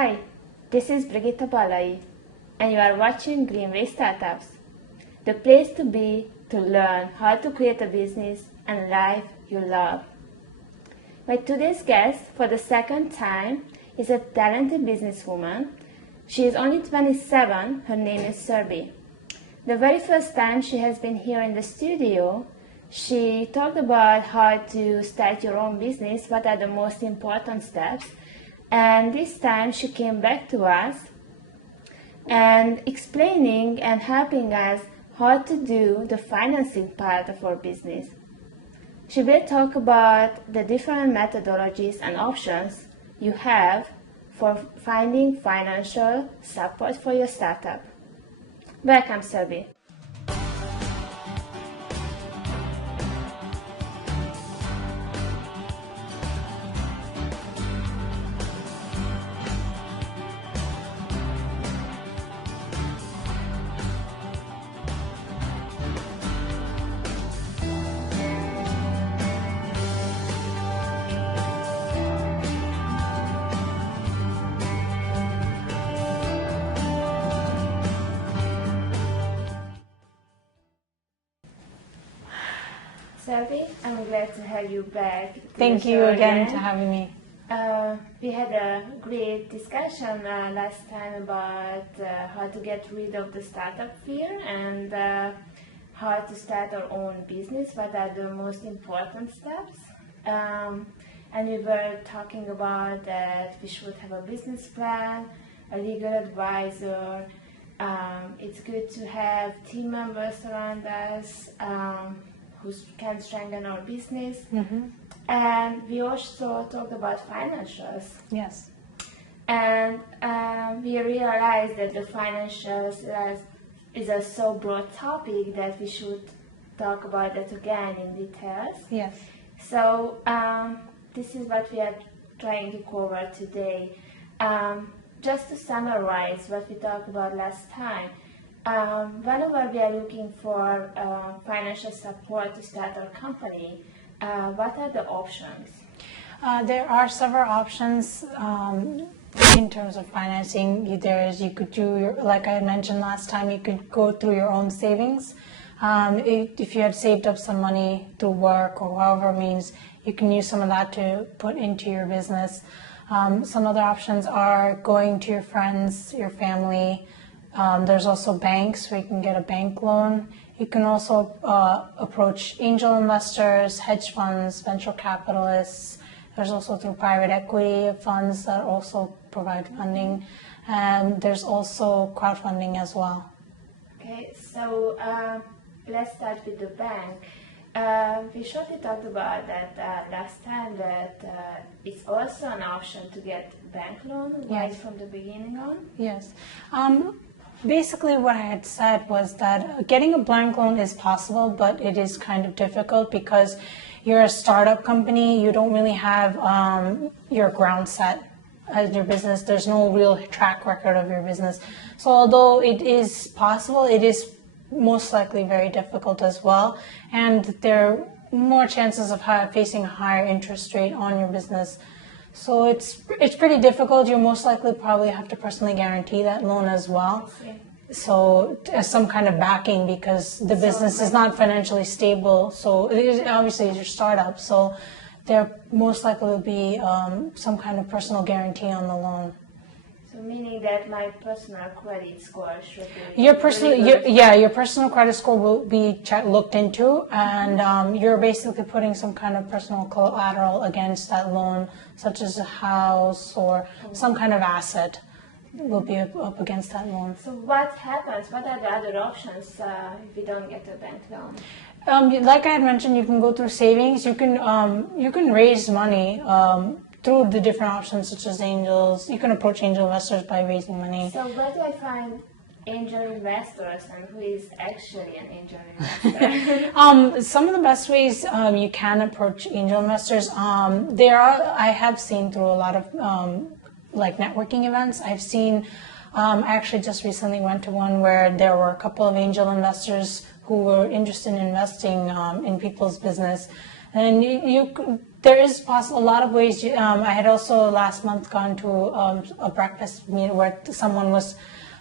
Hi, this is Brigitte Balai, and you are watching Greenway Startups, the place to be to learn how to create a business and life you love. My today's guest, for the second time, is a talented businesswoman. She is only 27, her name is Surbhi. The very first time she has been here in the studio, she talked about how to start your own business, what are the most important steps. And this time she came back to us and explaining and helping us how to do the financing part of our business. She will talk about the different methodologies and options you have for finding financial support for your startup. Welcome, Surbhi. Surbhi, I'm glad to have you back. Thank you again for having me. We had a great discussion last time about how to get rid of the startup fear and how to start our own business, what are the most important steps. And we were talking about that we should have a business plan, a legal advisor. It's good to have team members around us who can strengthen our business. Mm-hmm. And we also talked about financials. Yes. And we realized that the financials is a so broad topic that we should talk about it again in details. Yes. So this is what we are trying to cover today. Just to summarize what we talked about last time, whenever we are looking for financial support to start our company, what are the options? There are several options in terms of financing. You could do, like I mentioned last time, you could go through your own savings. If you had saved up some money through work or however means, you can use some of that to put into your business. Some other options are going to your friends, your family. There's also banks where you can get a bank loan. You can also approach angel investors, hedge funds, venture capitalists. There's also through private equity funds that also provide funding. And there's also crowdfunding as well. Okay, so let's start with the bank. We shortly talked about that last time, that it's also an option to get bank loan right from the beginning on. Yes. Basically what I had said was that getting a bank loan is possible, but it is kind of difficult because you're a startup company. You don't really have your ground set as your business. There's no real track record of your business. So although it is possible, it is most likely very difficult as well. And there are more chances of facing a higher interest rate on your business. So it's pretty difficult. You most likely probably have to personally guarantee that loan as well. So as some kind of backing, because the business is not financially stable. So it is, obviously it's your startup. So there most likely will be some kind of personal guarantee on the loan. So meaning that my personal credit score should be your personal credit score will be looked into, and you're basically putting some kind of personal collateral against that loan, such as a house or some kind of asset will be up against that loan. So what happens? What are the other options if we don't get a bank loan? Like I had mentioned, you can go through savings. You can raise money through the different options such as angels. You can approach angel investors by raising money. So where do I find angel investors, and who is actually an angel investor? Some of the best ways you can approach angel investors, I have seen through a lot of like networking events. I've seen, I actually just recently went to one where there were a couple of angel investors who were interested in investing in people's business. And There is a lot of ways. I had also last month gone to a breakfast meeting where someone was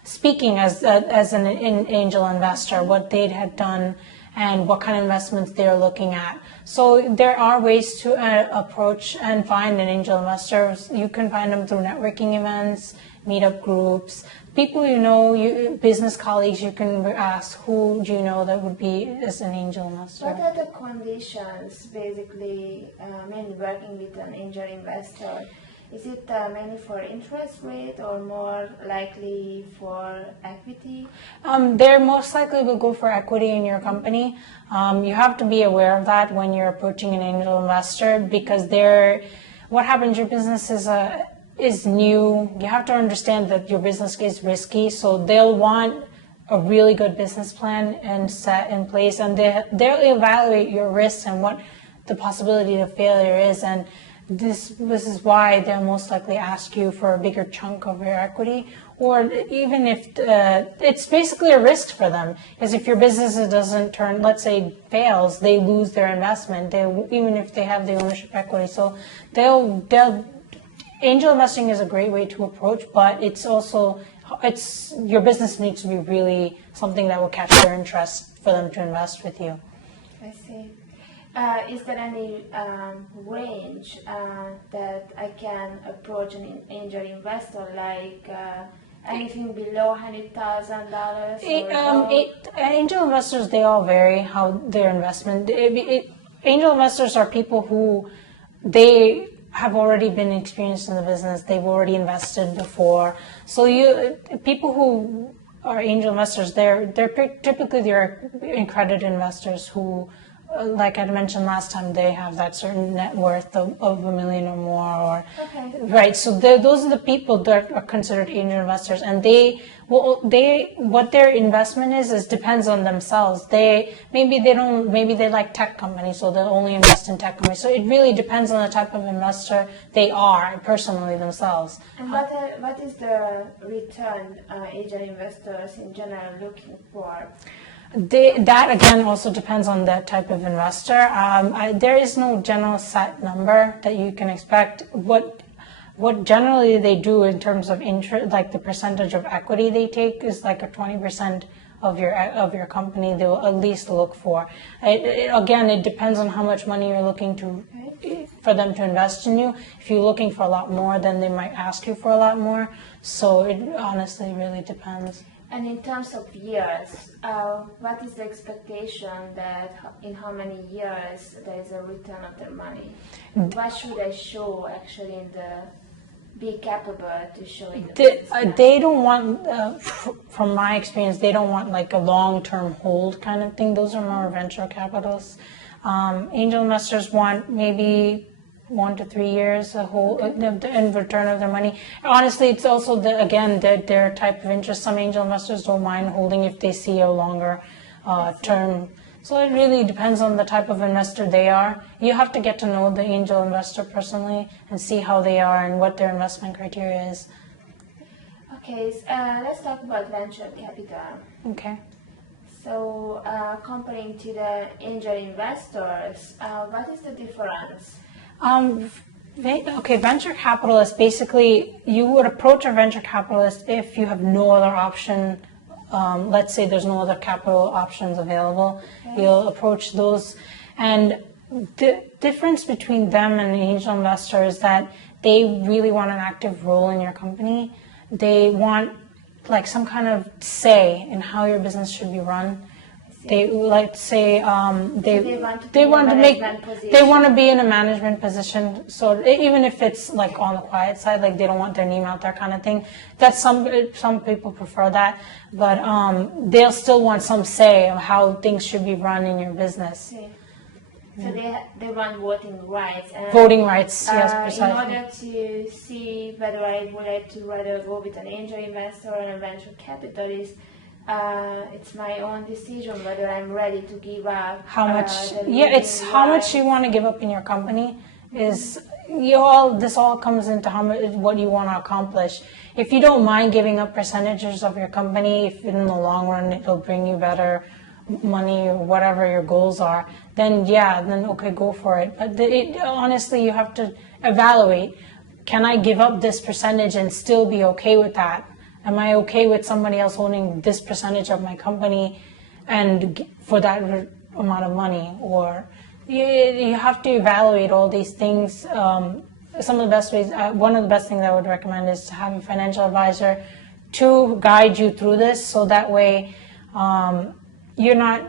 speaking as an angel investor, what they had done and what kind of investments they're looking at. So there are ways to approach and find an angel investor. You can find them through networking events, meetup groups, people you know, business colleagues. You can ask, who do you know that would be as an angel investor? What are the conditions, basically, when working with an angel investor? Is it mainly for interest rate or more likely for equity? They most likely will go for equity in your company. You have to be aware of that when you're approaching an angel investor, because what happens, your business is new. You have to understand that your business is risky, so they'll want a really good business plan and set in place, and they'll evaluate your risks and what the possibility of failure is. And this is why they'll most likely ask you for a bigger chunk of your equity, or even if it's basically a risk for them, because if your business doesn't turn, let's say, fails, they lose their investment. Even if they have the ownership equity, so they'll angel investing is a great way to approach, but your business needs to be really something that will catch their interest for them to invest with you. I see. Is there any range that I can approach an angel investor, like anything below $100,000? Angel investors, they all vary how their investment. Angel investors are people who they have already been experienced in the business. They've already invested before. So people who are angel investors, they're typically accredited investors who, like I mentioned last time, they have that certain net worth of $1 million or more, right. So those are the people that are considered angel investors, and what their investment is depends on themselves. Maybe they like tech companies, so they'll only invest in tech companies. So it really depends on the type of investor they are personally themselves. And what is the return angel investors in general looking for? That again also depends on that type of investor. There is no general set number that you can expect. What generally they do in terms of interest, like the percentage of equity they take, is like a 20% of your company they will at least look for. It depends on how much money you're looking for them to invest in you. If you're looking for a lot more, then they might ask you for a lot more. So it honestly really depends. And in terms of years, what is the expectation that in how many years there is a return of their money? What should I show actually be capable to show in the business? They don't want, from my experience, they don't want like a long-term hold kind of thing. Those are more venture capitalists. Angel investors want maybe 1 to 3 years in return of their money. Honestly, it's also their type of interest. Some angel investors don't mind holding if they see a longer term. So it really depends on the type of investor they are. You have to get to know the angel investor personally and see how they are and what their investment criteria is. Okay, let's talk about venture capital. Okay. So comparing to the angel investors, what is the difference? Venture capitalist, basically, you would approach a venture capitalist if you have no other option. Let's say there's no other capital options available. Okay. You'll approach those. And the difference between them and an angel investor is that they really want an active role in your company. They want like some kind of say in how your business should be run. They like say they want to be in a management position. So even if it's like on the quiet side, like they don't want their name out there, kind of thing. That's some people prefer that, but they'll still want some say of how things should be run in your business. Okay. So they want voting rights. And, voting rights, yes, precisely. In order to see whether I would like to rather go with an angel investor or a venture capitalist, it's my own decision whether I'm ready to give up. How much? It's how much you want to give up in your company. This all comes into what you want to accomplish. If you don't mind giving up percentages of your company, if in the long run it'll bring you better money or whatever your goals are, then yeah, then okay, go for it. But honestly, you have to evaluate, can I give up this percentage and still be okay with that? Am I okay with somebody else owning this percentage of my company and for that amount of money? Or you have to evaluate all these things. Some of the best ways, one of the best things I would recommend is to have a financial advisor to guide you through this, so that way you're not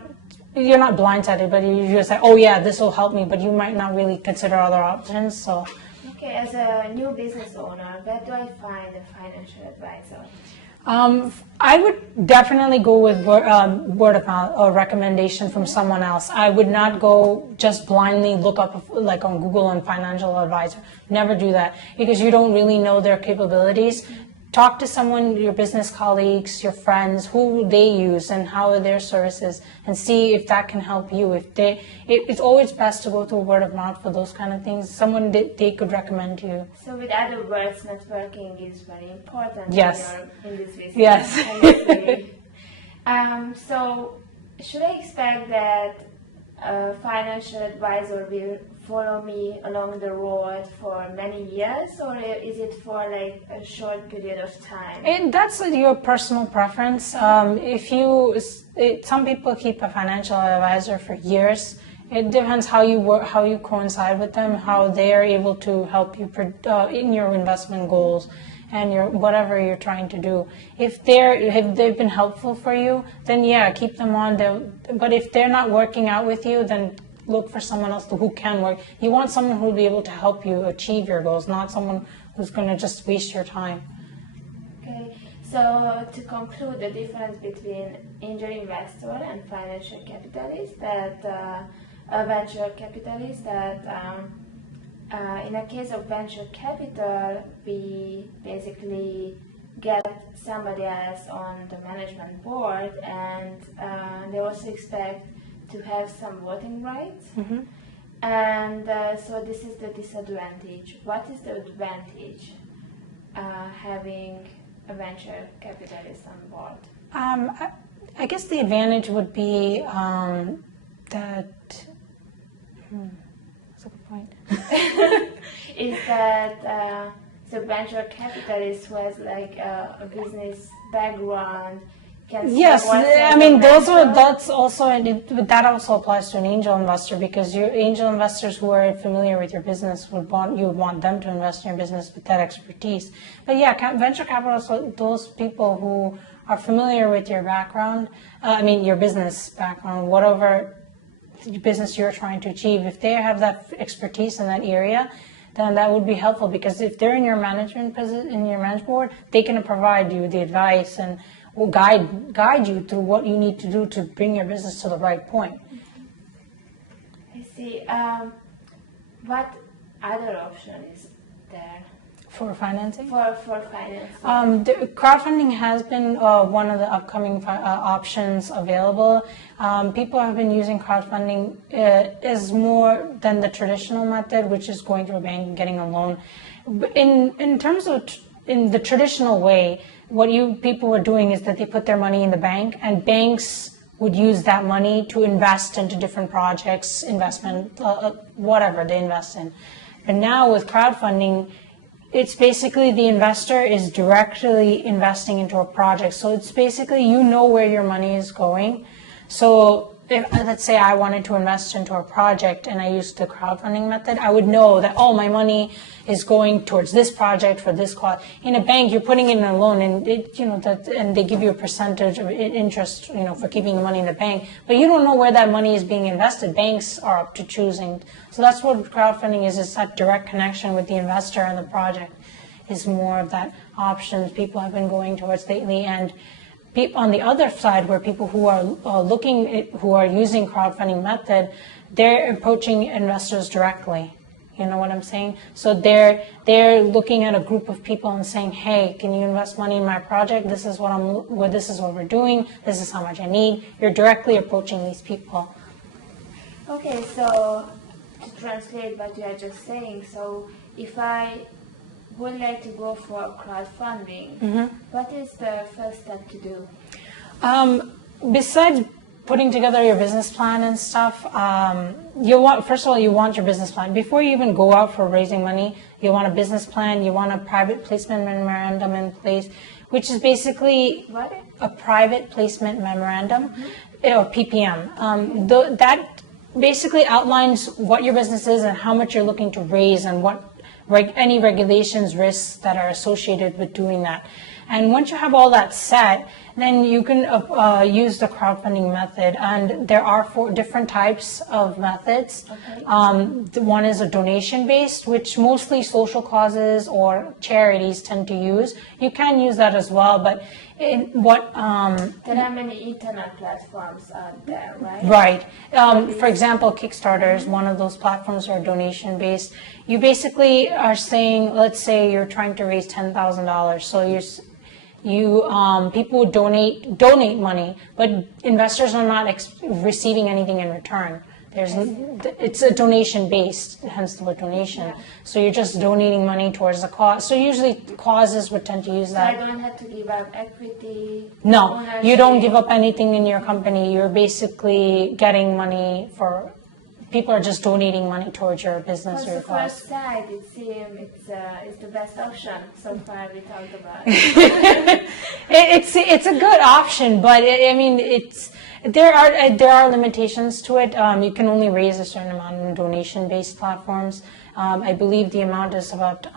blindsided, but you just say, oh yeah, this will help me, but you might not really consider other options. So okay, as a new business owner, where do I find a financial advisor? I would definitely go with word of mouth or recommendation from someone else. I would not go just blindly look up like on Google and financial advisor. Never do that, because you don't really know their capabilities. Talk to someone, your business colleagues, your friends, who they use and how are their services, and see if that can help you. It's always best to go through word of mouth for those kind of things. Someone they could recommend to you. So with other words, networking is very important. Yes. In this business. Yes. So should I expect that a financial advisor will follow me along the road for many years, or is it for like a short period of time? And that's your personal preference. Some people keep a financial advisor for years. It depends how you work, how you coincide with them, how they are able to help you in your investment goals and your whatever you're trying to do. If they've been helpful for you, then yeah, keep them on. But if they're not working out with you, then look for someone else who can work. You want someone who will be able to help you achieve your goals, not someone who's going to just waste your time. Okay, so to conclude, the difference between angel investor and financial capitalist, that a venture capitalist, that in a case of venture capital, we basically get somebody else on the management board, and they also expect to have some voting rights. Mm-hmm. And so this is the disadvantage. What is the advantage having a venture capitalist on board? I guess the advantage would be that. That's a good point. Is that the venture capitalist who has like a business background? Yes, I mean that also applies to an angel investor, because your angel investors who are familiar with your business would want them to invest in your business with that expertise. But yeah, venture capitalists, those people who are familiar with your background, your business background, whatever business you're trying to achieve, if they have that expertise in that area, then that would be helpful, because if they're in your management board, they can provide you the advice and will guide you through what you need to do to bring your business to the right point. I see. What other option is there? For financing? For financing. Crowdfunding has been one of the upcoming options available. People have been using crowdfunding as more than the traditional method, which is going to a bank and getting a loan. In terms of in the traditional way, what people were doing is that they put their money in the bank, and banks would use that money to invest into different projects, whatever they invest in. But now with crowdfunding, it's basically the investor is directly investing into a project. So it's basically, you know where your money is going. So if, let's say I wanted to invest into a project and I used the crowdfunding method, I would know that, oh, my money is going towards this project for this cost. In a bank, you're putting it in a loan, and and they give you a percentage of interest, for keeping the money in the bank. But you don't know where that money is being invested. Banks are up to choosing. So that's what crowdfunding is. It's that direct connection with the investor and the project is more of that options people have been going towards lately. And on the other side, where people who are who are using crowdfunding method, they're approaching investors directly. You know what I'm saying? So they're looking at a group of people and saying, "Hey, can you invest money in my project? This is what we're doing. This is how much I need." You're directly approaching these people. Okay, so to translate what you are just saying, so if I would like to go for crowdfunding, what is the first step to do? Besides putting together your business plan and stuff, first of all, you want your business plan. Before you even go out for raising money, you want a business plan, you want a private placement memorandum in place, which is basically a private placement memorandum, or PPM. That basically outlines what your business is and how much you're looking to raise and what any regulations, risks that are associated with doing that. And once you have all that set, then you can use the crowdfunding method. And there are 4 different types of methods. Okay. One is a donation-based, which mostly social causes or charities tend to use. You can use that as well, but there are many internet platforms out there, right? Right. For example, Kickstarter is one of those platforms that are donation-based. You basically are saying, let's say you're trying to raise $10,000. So people would donate money, but investors are not receiving anything in return. It's a donation based, hence the word donation. Yeah. So you're just donating money towards the cause. So usually causes would tend to use that. So I don't have to give up equity. No, ownership. You don't give up anything in your company. You're basically getting money for. People are just donating money towards your business or your cause. The first side, it seems it's the best option so far we talked about. It's a good option, but there are limitations to it. You can only raise a certain amount in donation-based platforms. I believe the amount is about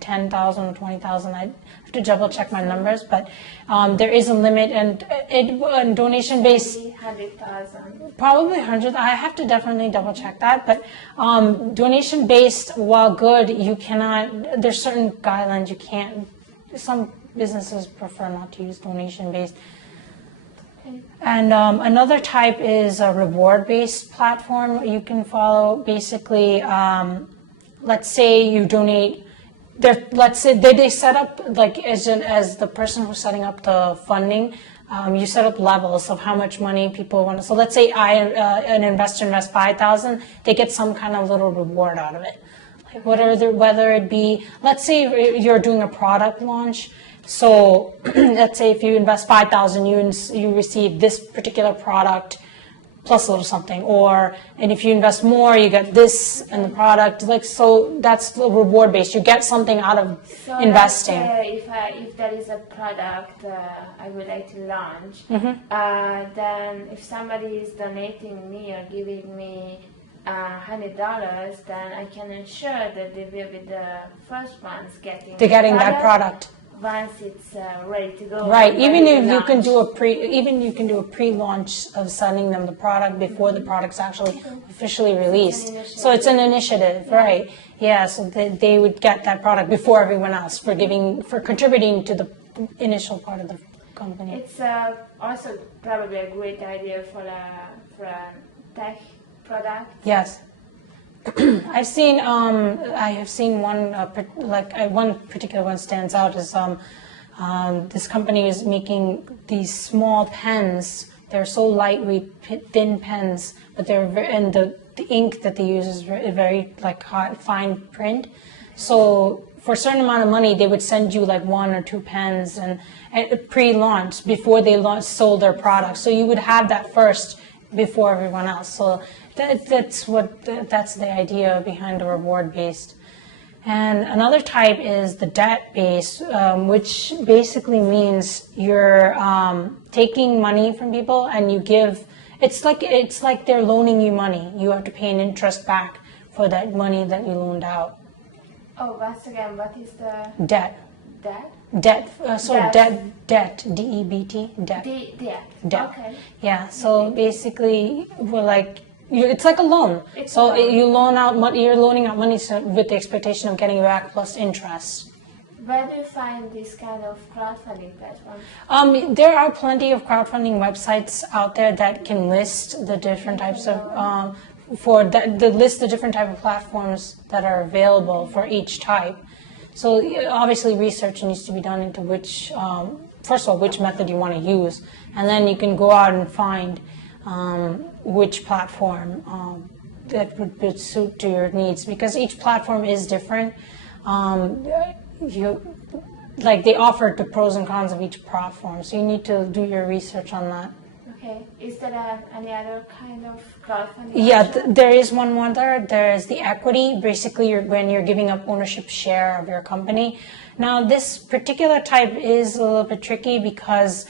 10,000 or 20,000. I have to double check my numbers, but there is a limit, and donation-based 100,000. Probably 100. I have to definitely double check that. But donation-based, while good, you cannot. There's certain guidelines you can't. Some businesses prefer not to use donation-based. And another type is a reward-based platform you can follow. Basically, let's say you donate. Let's say they set up, like as the person who's setting up the funding, you set up levels of how much money people want. So let's say an investor invests 5,000, they get some kind of little reward out of it. Like whether it be, let's say you're doing a product launch. So let's say if you invest 5,000, you receive this particular product plus a little something, and if you invest more, you get this in the product. So that's the reward based. You get something out of investing. If there is a product I would like to launch, then if somebody is donating me or giving me $100, then I can ensure that they will be the first ones getting that product. Once it's ready to go. Right. Even if you can do a pre-launch of sending them the product before the product's actually officially released. So it's an initiative, right? Yeah. So they would get that product before everyone else for contributing to the initial part of the company. It's also probably a great idea for a tech product. Yes. I have seen one, one particular one stands out is this company is making these small pens. They're so lightweight, thin pens, but and the ink that they use is very fine print. So for a certain amount of money, they would send you 1 or 2 pens and pre-launch before they sold their product. So you would have that first before everyone else. So that's the idea behind the reward-based. And another type is the debt-based, which basically means you're taking money from people and you give. It's like they're loaning you money. You have to pay an interest back for that money that you loaned out. Oh, once again, what is the debt? Debt. Debt. Debt. D-E-B-T. Debt. Debt. Okay. Yeah. So basically, it's like a loan. You're loaning out money with the expectation of getting it back plus interest. Where do you find this kind of crowdfunding platform? There are plenty of crowdfunding websites out there that can list the different types of list the different type of platforms that are available for each type. So obviously research needs to be done into which method you want to use, and then you can go out and find which platform that would suit to your needs, because each platform is different. They offer the pros and cons of each platform, so you need to do your research on that. Okay. Is there any other kind of crowdfunding? Yeah, there is one more there. There's the equity. Basically, when you're giving up ownership share of your company. Now, this particular type is a little bit tricky because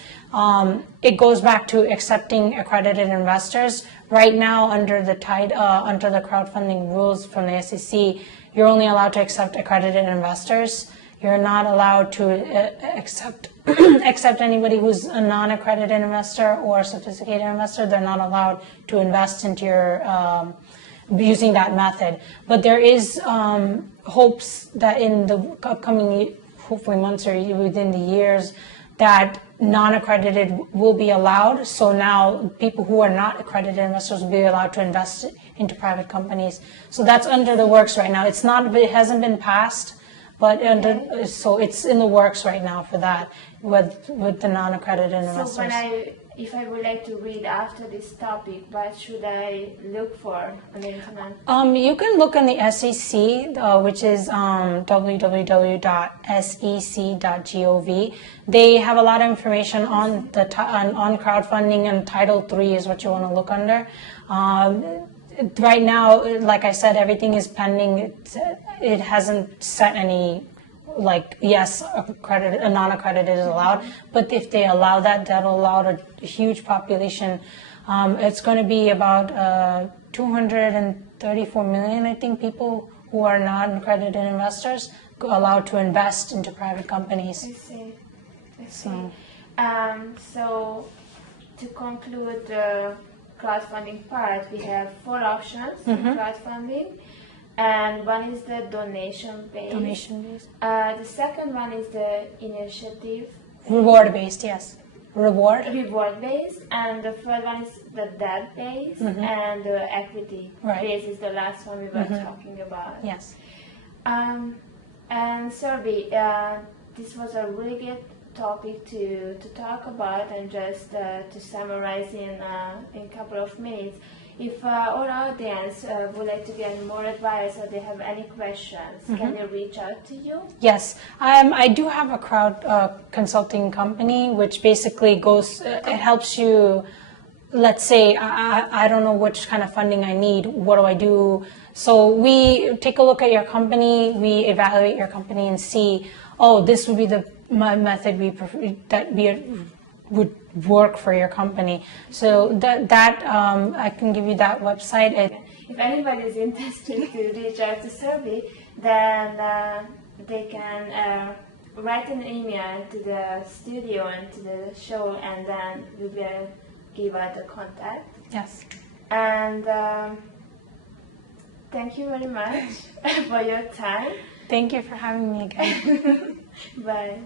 it goes back to accepting accredited investors. Right now, under the crowdfunding rules from the SEC, you're only allowed to accept accredited investors. You're not allowed to accept anybody who's a non-accredited investor or sophisticated investor. They're not allowed to invest into your using that method. But there is hopes that in the upcoming, hopefully months or within the years, that non-accredited will be allowed. So now people who are not accredited investors will be allowed to invest into private companies. So that's under the works right now. It hasn't been passed. But so it's in the works right now for that with the non-accredited investors. So if I would like to read after this topic, what should I look for on the internet? You can look on the SEC, which is www.sec.gov. They have a lot of information on on crowdfunding, and Title III is what you want to look under. Right now, like I said, everything is pending. It hasn't set any, yes, a non-accredited is allowed. But if they allow that, that'll allow a huge population. It's going to be about 234 million, I think, people who are non-accredited investors allowed to invest into private companies. I see. So to conclude the crowdfunding part, we have 4 options in crowdfunding, and one is the donation-based. The second one is the initiative. Reward-based, yes. Reward-based, and the third one is the debt-based, and the equity-based is the last one we were talking about. Yes. And Surbhi, this was a really good topic to talk about, and just to summarize in a couple of minutes. If our audience would like to get more advice or they have any questions, can they reach out to you? Yes, I do have a crowd consulting company, which basically it helps you. Let's say I don't know which kind of funding I need. What do I do? So we take a look at your company, we evaluate your company and see, this would be my method would work for your company. So that I can give you that website. If anybody is interested to reach out to Surbhi, then they can write an email to the studio and to the show, and then we will give out the contact. Yes. And thank you very much for your time. Thank you for having me again. Bye.